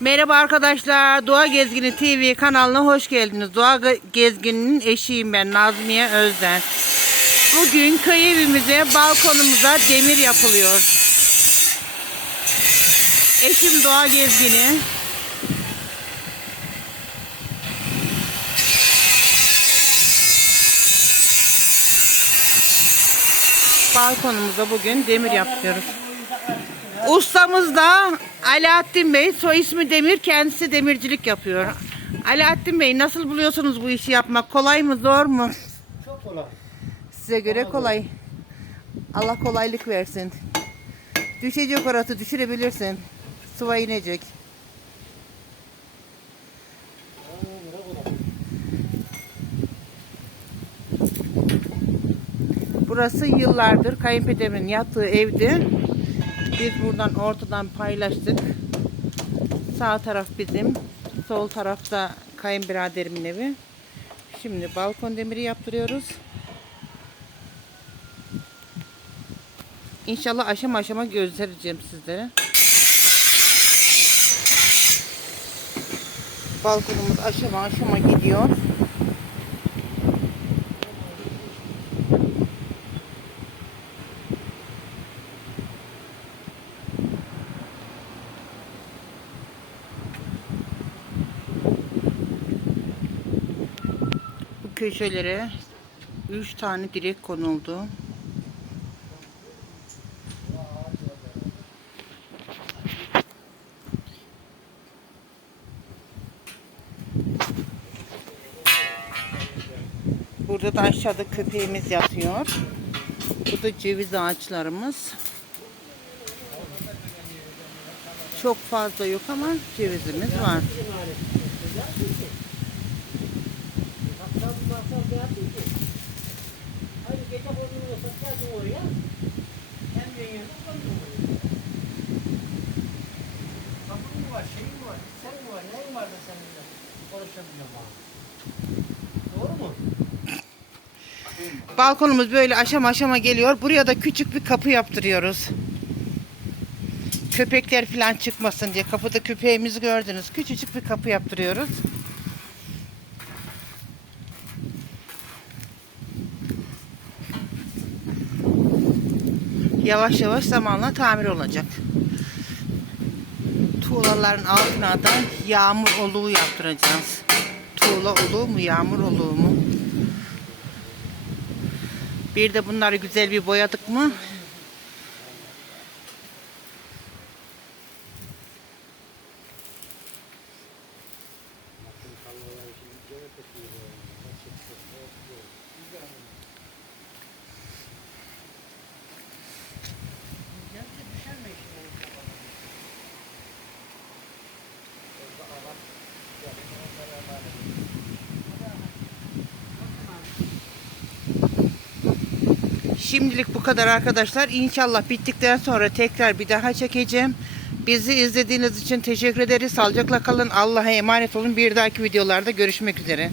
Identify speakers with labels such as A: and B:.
A: Merhaba arkadaşlar. Doğa Gezgini TV kanalına hoş geldiniz. Doğa Ge- Gezgini'nin eşiyim ben Nazmiye Özden. Bugün köy evimize, balkonumuza demir yapılıyor. Eşim Doğa Gezgini. Balkonumuza bugün demir yapıyoruz. Ustamız da Alaaddin Bey. Soy ismi Demir. Kendisi demircilik yapıyor. Alaaddin Bey nasıl buluyorsunuz bu işi yapmak? Kolay mı zor mu?
B: Çok kolay.
A: Size göre kolay. Allah kolaylık versin. Düşecek orası düşürebilirsin. Sıva inecek. Burası yıllardır kayınpederimin yattığı evdi. Biz buradan ortadan paylaştık. Sağ taraf bizim, sol tarafta kayınbiraderimin evi. Şimdi balkon demiri yaptırıyoruz. İnşallah aşama aşama göstereceğim sizlere. Balkonumuz aşama aşama gidiyor. Köşelere 3 tane direk konuldu. Burada da aşağıda köpeğimiz yatıyor. Bu da ceviz ağaçlarımız. Çok fazla yok ama cevizimiz var.
B: Hadi gece bozunu satacaksın oraya. Hem yayını Kapın mı var, şeyin mi var, sen mi var, neyin var da senin de konuşamıyorum bana.
A: Balkonumuz böyle aşama aşama geliyor. Buraya da küçük bir kapı yaptırıyoruz. Köpekler falan çıkmasın diye. Kapıda köpeğimizi gördünüz. Küçücük bir kapı yaptırıyoruz. Yavaş zamanla tamir olacak. Tuğlaların altına da yağmur oluğu yaptıracağız. Tuğla oluğu mu, yağmur oluğu mu? Bir de bunları güzel bir boyadık mı? Şimdilik bu kadar arkadaşlar. İnşallah bittikten sonra tekrar bir daha çekeceğim. Bizi izlediğiniz için teşekkür ederiz. Sağlıcakla kalın. Allah'a emanet olun. Bir dahaki videolarda görüşmek üzere.